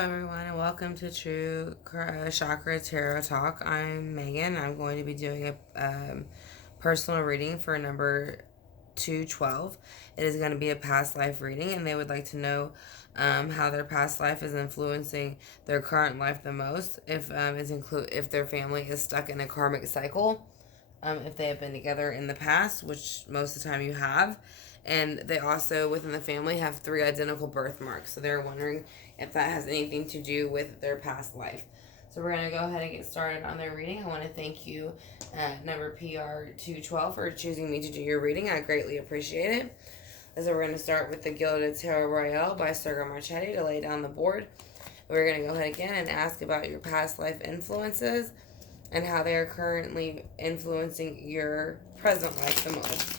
everyone, and welcome to True Chakra Tarot Talk. I'm Megan. I'm going to be doing a personal reading for number 212. It is going to be a past life reading, and they would like to know how their past life is influencing their current life the most. If their family is stuck in a karmic cycle, if they have been together in the past, which most of the time you have. And they also, within the family, have 3 identical birthmarks. So they're wondering if that has anything to do with their past life. So we're going to go ahead and get started on their reading. I want to thank you, number PR212, for choosing me to do your reading. I greatly appreciate it. So we're going to start with the Gilded Tarot Royale by Sergio Marchetti to lay down the board. We're going to go ahead again and ask about your past life influences and how they are currently influencing your present life the most.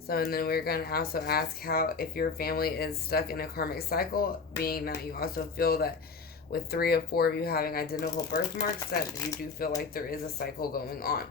So, and then we're going to also ask how, if your family is stuck in a karmic cycle, being that you also feel that with 3 or 4 of you having identical birthmarks, that you do feel like there is a cycle going on.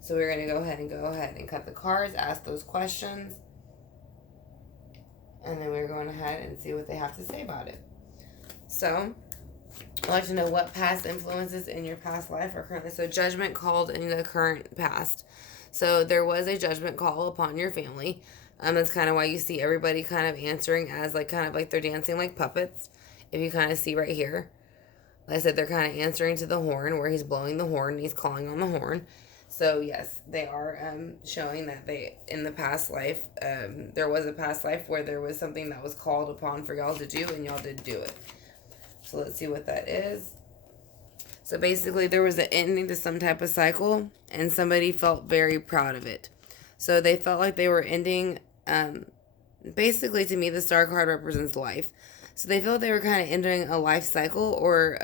So we're going to go ahead and cut the cards, ask those questions, and then we're going ahead and see what they have to say about it. So, I'd like to know what past influences in your past life are currently. So, judgment called in the current past. So there was a judgment call upon your family. That's kind of why you see everybody kind of answering as kind of like they're dancing like puppets. If you kind of see right here, like I said, they're kind of answering to the horn where he's blowing the horn and he's calling on the horn. So yes, they are showing that they, in the past life, there was a past life where there was something that was called upon for y'all to do, and y'all did do it. So let's see what that is. So basically, there was an ending to some type of cycle, and somebody felt very proud of it. So they felt like they were ending, basically, to me, the star card represents life. So they felt they were kind of ending a life cycle, or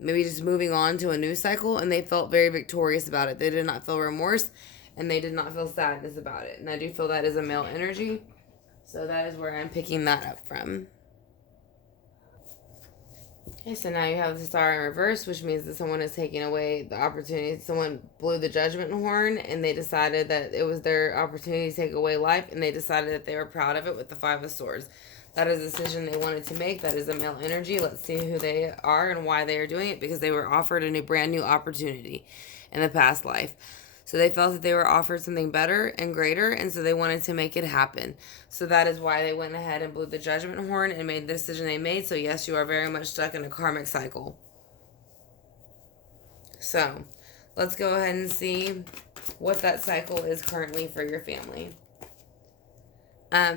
maybe just moving on to a new cycle, and they felt very victorious about it. They did not feel remorse, and they did not feel sadness about it. And I do feel that is a male energy. So that is where I'm picking that up from. Okay, so now you have the star in reverse, which means that someone is taking away the opportunity. Someone blew the judgment horn, and they decided that it was their opportunity to take away life, and they decided that they were proud of it with the 5 of Swords. That is a decision they wanted to make. That is a male energy. Let's see who they are and why they are doing it, because they were offered a brand new opportunity in the past life. So they felt that they were offered something better and greater, and so they wanted to make it happen. So that is why they went ahead and blew the judgment horn and made the decision they made. So yes, you are very much stuck in a karmic cycle. So let's go ahead and see what that cycle is currently for your family.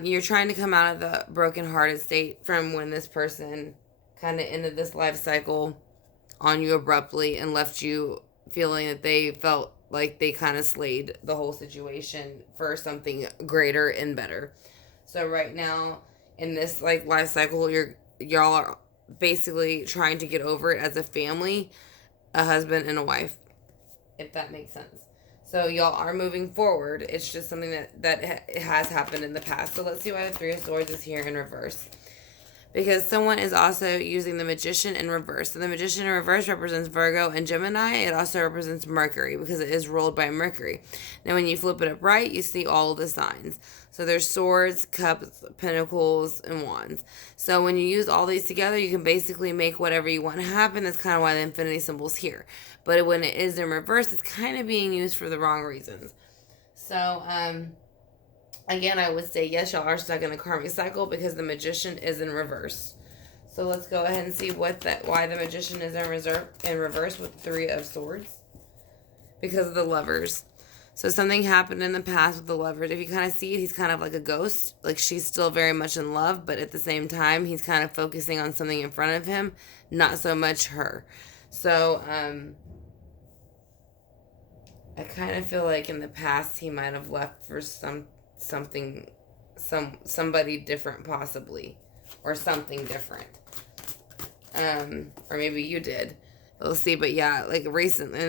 You're trying to come out of the broken-hearted state from when this person kind of ended this life cycle on you abruptly and left you feeling that they felt like they kind of slayed the whole situation for something greater and better. So right now in this life cycle, y'all are basically trying to get over it as a family, a husband and a wife, if that makes sense. So y'all are moving forward. It's just something that has happened in the past. So let's see why the 3 of Swords is here in reverse. Because someone is also using the Magician in reverse. So the Magician in reverse represents Virgo and Gemini. It also represents Mercury because it is ruled by Mercury. Now when you flip it up right, you see all of the signs. So there's Swords, Cups, Pentacles, and Wands. So when you use all these together, you can basically make whatever you want to happen. That's kind of why the infinity symbol's here. But when it is in reverse, it's kind of being used for the wrong reasons. So, again, I would say, yes, y'all are stuck in a karmic cycle because the Magician is in reverse. So let's go ahead and see why the Magician is in reverse with 3 of Swords. Because of the Lovers. So something happened in the past with the Lovers. If you kind of see it, he's kind of like a ghost. Like she's still very much in love, but at the same time, he's kind of focusing on something in front of him, not so much her. So, I kind of feel like in the past he might have left for somebody different possibly, or something different, or maybe you did. We'll see. But yeah, like recently,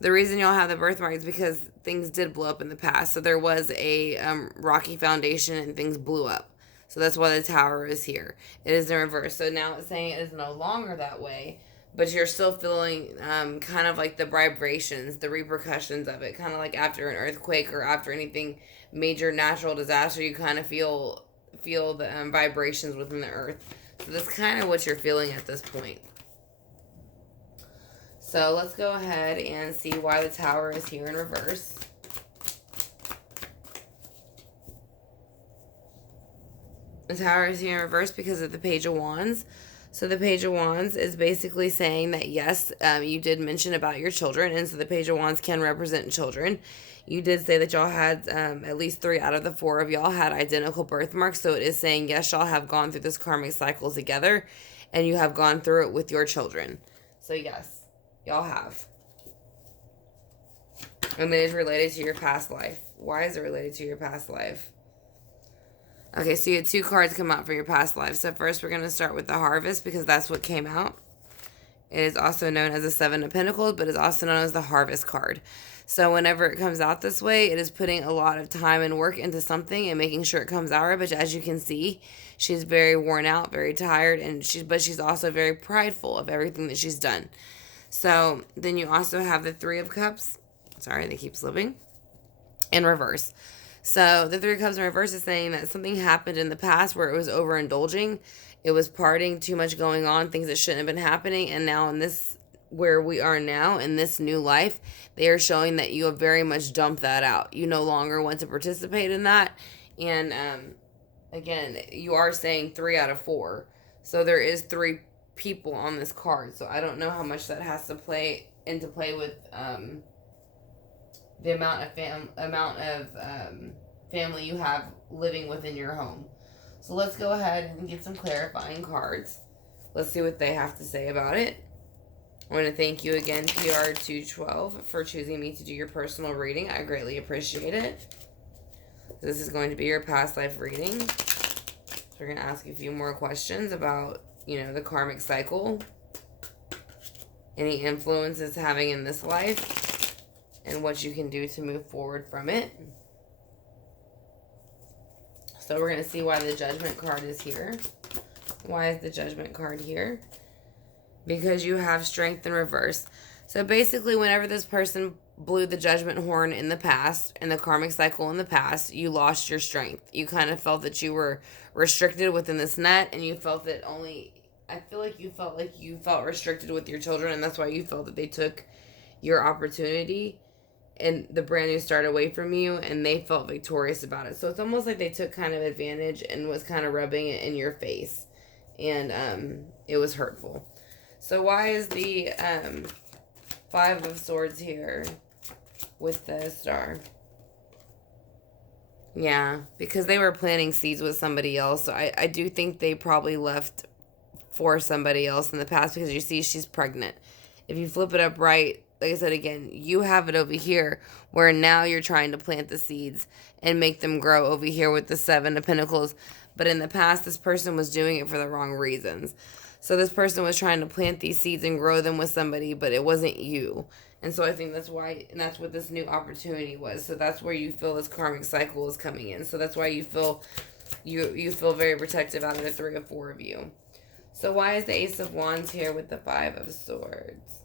the reason y'all have the birthmark is because things did blow up in the past. So there was a rocky foundation and things blew up. So that's why the Tower is here. It is in reverse. So now it's saying it is no longer that way, but you're still feeling kind of like the vibrations, the repercussions of it. Kind of like after an earthquake or after anything major natural disaster, you kind of feel the vibrations within the earth. So that's kind of what you're feeling at this point. So let's go ahead and see why the Tower is here in reverse. The Tower is here in reverse because of the Page of Wands. So the Page of Wands is basically saying that, yes, you did mention about your children, and so the Page of Wands can represent children. You did say that y'all had, at least 3 out of the 4 of y'all had identical birthmarks, so it is saying, yes, y'all have gone through this karmic cycle together, and you have gone through it with your children. So yes, y'all have. And it is related to your past life. Why is it related to your past life? Okay, so you had 2 cards come out for your past life. So first we're going to start with the Harvest because that's what came out. It is also known as the 7 of Pentacles, but it's also known as the Harvest card. So whenever it comes out this way, it is putting a lot of time and work into something and making sure it comes out right. But as you can see, she's very worn out, very tired, and she's also very prideful of everything that she's done. So then you also have the 3 of Cups. Sorry, they keep slipping. In reverse. So the 3 of Cups in reverse is saying that something happened in the past where it was overindulging. It was partying, too much going on, things that shouldn't have been happening. And now in this, where we are now, in this new life, they are showing that you have very much dumped that out. You no longer want to participate in that. And again, you are saying 3 out of 4. So there is 3 people on this card. So I don't know how much that has to play with the amount of family you have living within your home. So let's go ahead and get some clarifying cards. Let's see what they have to say about it. I want to thank you again, PR212, for choosing me to do your personal reading. I greatly appreciate it. This is going to be your past life reading. So we're going to ask you a few more questions about, the karmic cycle, any influence it's having in this life, and what you can do to move forward from it. So we're going to see why the Judgment card is here. Why is the Judgment card here? Because you have Strength in reverse. So basically, whenever this person blew the Judgment horn in the past, in the karmic cycle in the past, you lost your strength. You kind of felt that you were restricted within this net, and you felt that I feel like you felt restricted with your children, and that's why you felt that they took your opportunity and the brand new start away from you, and they felt victorious about it. So it's almost like they took kind of advantage and was kind of rubbing it in your face, and it was hurtful. So why is the 5 of Swords here with the Star? Yeah, because they were planting seeds with somebody else. So I do think they probably left for somebody else in the past, because you see she's pregnant. If you flip it up right, like I said again, you have it over here where now you're trying to plant the seeds and make them grow over here with the 7 of Pentacles. But in the past, this person was doing it for the wrong reasons. So this person was trying to plant these seeds and grow them with somebody, but it wasn't you. And so I think that's why, and that's what this new opportunity was. So that's where you feel this karmic cycle is coming in. So that's why you feel very protective out of the 3 or 4 of you. So why is the Ace of Wands here with the 5 of Swords?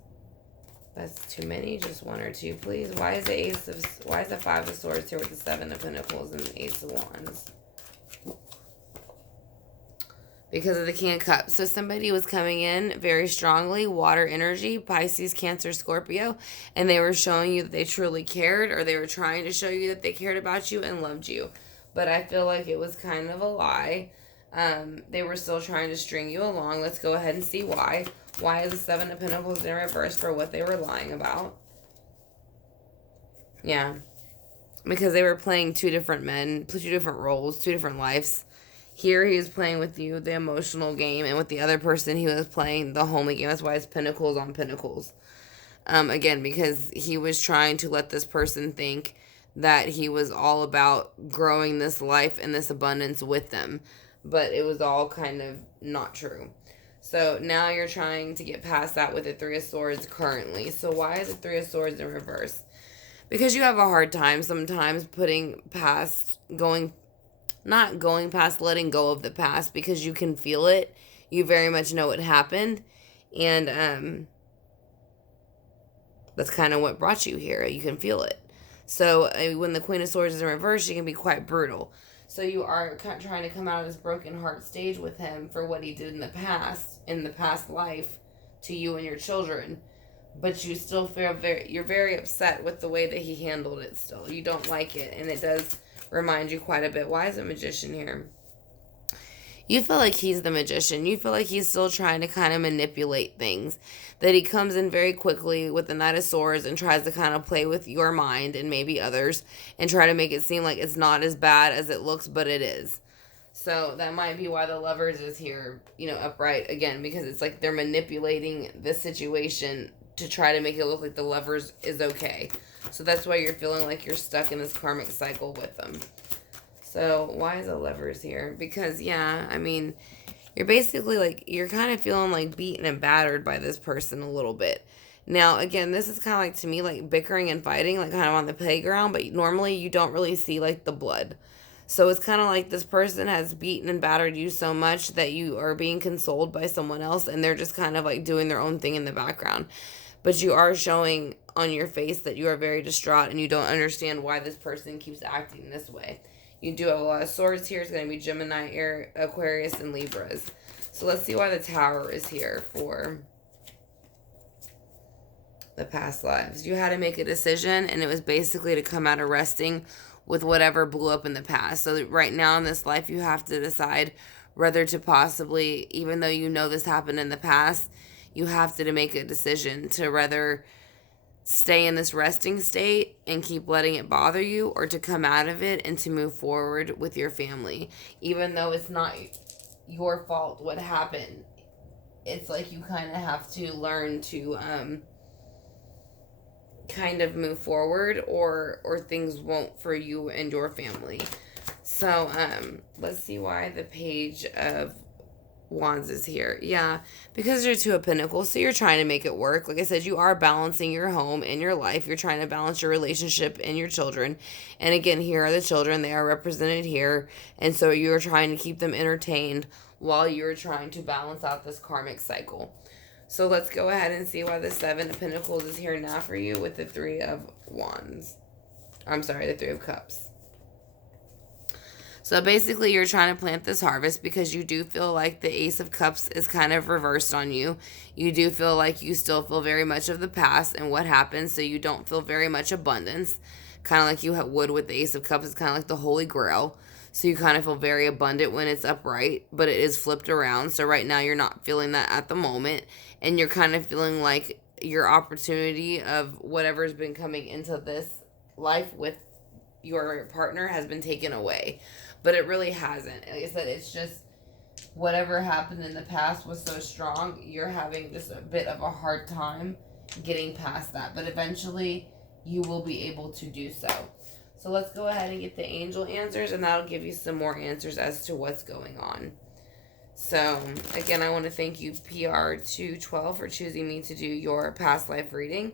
That's too many. Just 1 or 2, please. Why is the 5 of Swords here with the 7 of Pentacles and the Ace of Wands? Because of the King of Cups. So somebody was coming in very strongly, water energy, Pisces, Cancer, Scorpio, and they were showing you that they truly cared, or they were trying to show you that they cared about you and loved you. But I feel like it was kind of a lie. They were still trying to string you along. Let's go ahead and see why. Why is the 7 of Pentacles in reverse for what they were lying about? Yeah. Because they were playing 2 different men, 2 different roles, 2 different lives. Here he was playing with you the emotional game, and with the other person he was playing the homely game. That's why it's Pentacles on Pentacles. Again, because he was trying to let this person think that he was all about growing this life and this abundance with them. But it was all kind of not true. So now you're trying to get past that with the 3 of Swords currently. So why is the 3 of Swords in reverse? Because you have a hard time sometimes not going past letting go of the past, because you can feel it. You very much know what happened. And that's kind of what brought you here. You can feel it. So when the Queen of Swords is in reverse, she can be quite brutal. So you are trying to come out of this broken heart stage with him for what he did in the past life, to you and your children. But you still feel you're very upset with the way that he handled it still. You don't like it, and it does remind you quite a bit. Why is a magician here? You feel like he's the magician. You feel like he's still trying to kind of manipulate things. That he comes in very quickly with the Knight of Swords and tries to kind of play with your mind and maybe others and try to make it seem like it's not as bad as it looks, but it is. So that might be why the Lovers is here, upright again, because it's like they're manipulating the situation to try to make it look like the Lovers is okay. So that's why you're feeling like you're stuck in this karmic cycle with them. So why is the Lovers here? Because, yeah, I mean, you're basically like, you're kind of feeling like beaten and battered by this person a little bit. Now, again, this is kind of like, to me, like bickering and fighting, like kind of on the playground, but normally you don't really see like the blood. So it's kind of like this person has beaten and battered you so much that you are being consoled by someone else, and they're just kind of like doing their own thing in the background. But you are showing on your face that you are very distraught and you don't understand why this person keeps acting this way. You do have a lot of swords here. It's going to be Gemini, Aquarius, and Libras. So let's see why the Tower is here for the past lives. You had to make a decision, and it was basically to come out of resting with whatever blew up in the past. So right now in this life, you have to decide whether to possibly, even though you know this happened in the past, you have to make a decision to rather stay in this resting state and keep letting it bother you, or to come out of it and to move forward with your family. Even though it's not your fault what happened, it's like you kind of have to learn to kind of move forward, or things won't for you and your family. So let's see why the Page of Wands is here. Yeah, because you're Two of Pentacles, so you're trying to make it work. Like I said, you are balancing your home and your life. You're trying to balance your relationship and your children. And again, here are the children. They are represented here. And so you're trying to keep them entertained while you're trying to balance out this karmic cycle. So let's go ahead and see why the Seven of Pentacles is here now for you with the Three of Wands. I'm sorry, the Three of Cups. So basically, you're trying to plant this harvest because you do feel like the Ace of Cups is kind of reversed on you. You do feel like you still feel very much of the past and what happened, so you don't feel very much abundance. Kind of like you would with the Ace of Cups. It's kind of like the Holy Grail. So you kind of feel very abundant when it's upright, but it is flipped around. So right now, you're not feeling that at the moment. And you're kind of feeling like your opportunity of whatever's been coming into this life with your partner has been taken away. But it really hasn't. Like I said, it's just whatever happened in the past was so strong, you're having just a bit of a hard time getting past that. But eventually, you will be able to do so. So let's go ahead and get the angel answers, and that'll give you some more answers as to what's going on. So, again, I want to thank you, PR212, for choosing me to do your past life reading.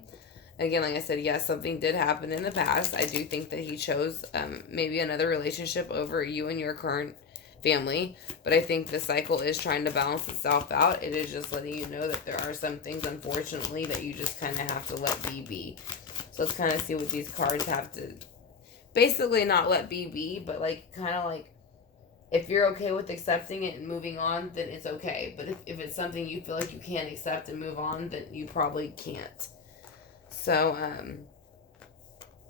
Again, like I said, yes, something did happen in the past. I do think that he chose maybe another relationship over you and your current family. But I think the cycle is trying to balance itself out. It is just letting you know that there are some things, unfortunately, that you just kind of have to let be. So let's kind of see what these cards have to basically not let be, but like kind of like if you're okay with accepting it and moving on, then it's okay. But if it's something you feel like you can't accept and move on, then you probably can't. So,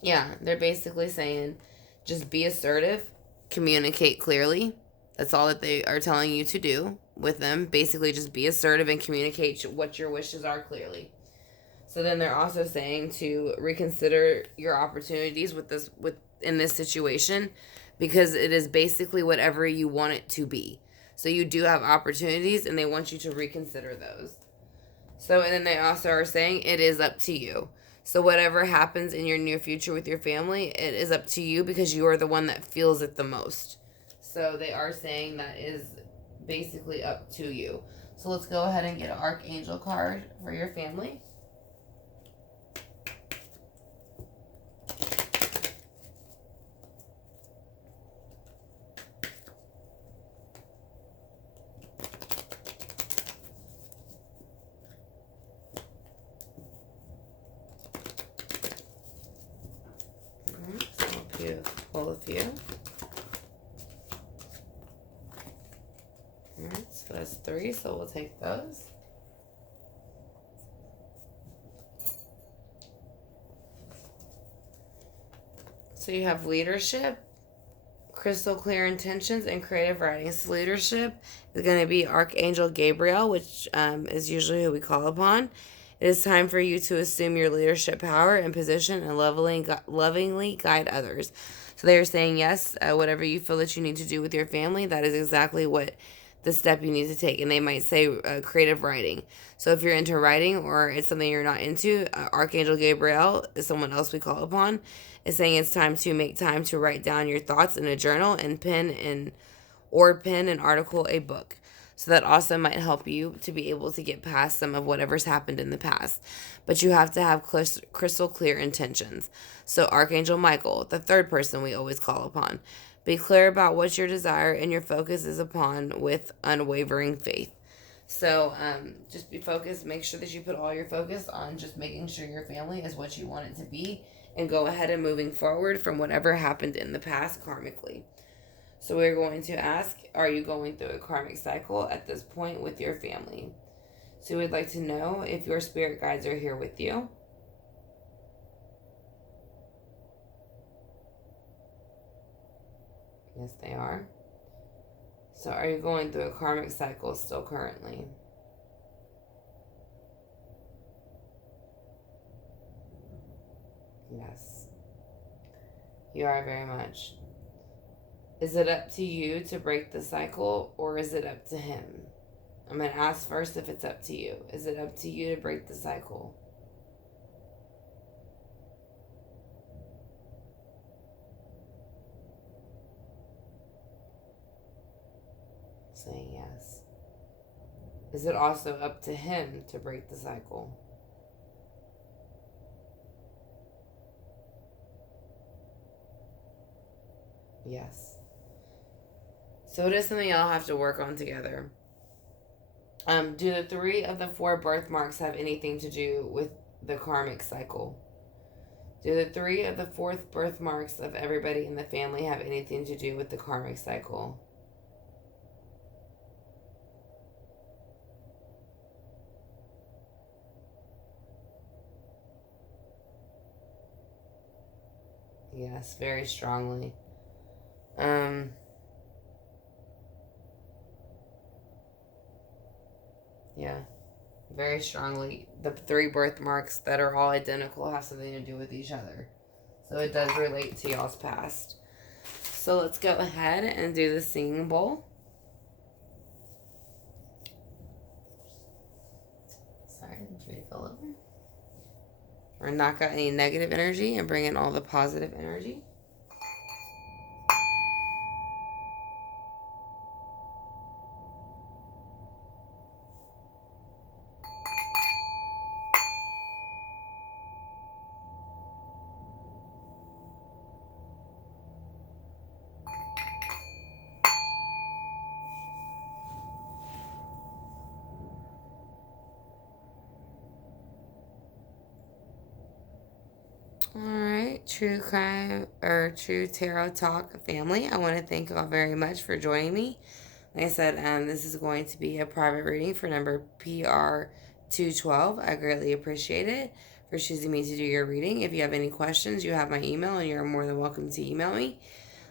yeah, they're basically saying just be assertive, communicate clearly. That's all that they are telling you to do with them. Basically, just be assertive and communicate what your wishes are clearly. So then they're also saying to reconsider your opportunities in this situation, because it is basically whatever you want it to be. So you do have opportunities, and they want you to reconsider those. So, and then they also are saying it is up to you. So whatever happens in your near future with your family, it is up to you because you are the one that feels it the most. So they are saying that is basically up to you. So let's go ahead and get an Archangel card for your family. Pull a few. So that's 3, so we'll take those. So you have leadership, crystal clear intentions, and creative writings. Leadership is going to be Archangel Gabriel, which is usually who we call upon. It is time for you to assume your leadership power and position and lovingly guide others. So they are saying yes, whatever you feel that you need to do with your family, that is exactly what the step you need to take. And they might say creative writing. So if you're into writing or it's something you're not into, Archangel Gabriel is someone else we call upon. Is saying it's time to make time to write down your thoughts in a journal and pen an article, a book. So that also might help you to be able to get past some of whatever's happened in the past. But you have to have crystal clear intentions. So Archangel Michael, the third person we always call upon. Be clear about what your desire and your focus is upon with unwavering faith. So just be focused. Make sure that you put all your focus on just making sure your family is what you want it to be. And go ahead and moving forward from whatever happened in the past karmically. So we're going to ask, are you going through a karmic cycle at this point with your family? So we'd like to know if your spirit guides are here with you. Yes, they are. So are you going through a karmic cycle still currently? Yes. You are very much. Is it up to you to break the cycle, or is it up to him? I'm going to ask first if it's up to you. Is it up to you to break the cycle? Saying yes. Is it also up to him to break the cycle? Yes. So it is something y'all have to work on together. Do the 3 of the 4 birthmarks have anything to do with the karmic cycle? Do the 3 of the 4th birthmarks of everybody in the family have anything to do with the karmic cycle? Yes, very strongly. Yeah, very strongly. The 3 birthmarks that are all identical have something to do with each other. So it does relate to y'all's past. So let's go ahead and do the singing bowl. Sorry, let's refill over. We're going to knock out any negative energy and bring in all the positive energy. Alright, True Crime or True Tarot Talk family, I want to thank you all very much for joining me. Like I said, this is going to be a private reading for number PR212. I greatly appreciate it for choosing me to do your reading. If you have any questions, you have my email and you're more than welcome to email me.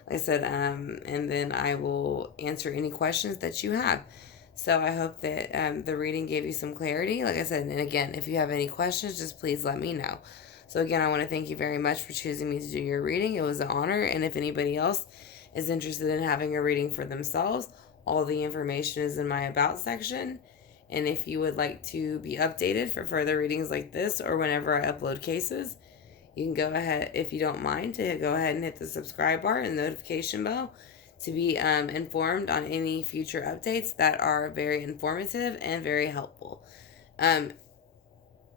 Like I said, and then I will answer any questions that you have. So I hope that the reading gave you some clarity. Like I said, and again, if you have any questions, just please let me know. So again, I want to thank you very much for choosing me to do your reading. It was an honor. And if anybody else is interested in having a reading for themselves, all the information is in my About section. And if you would like to be updated for further readings like this or whenever I upload cases, you can go ahead, if you don't mind, to go ahead and hit the subscribe bar and the notification bell to be informed on any future updates that are very informative and very helpful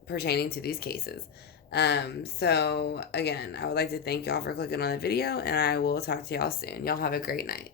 pertaining to these cases. So again, I would like to thank y'all for clicking on the video, and I will talk to y'all soon. Y'all have a great night.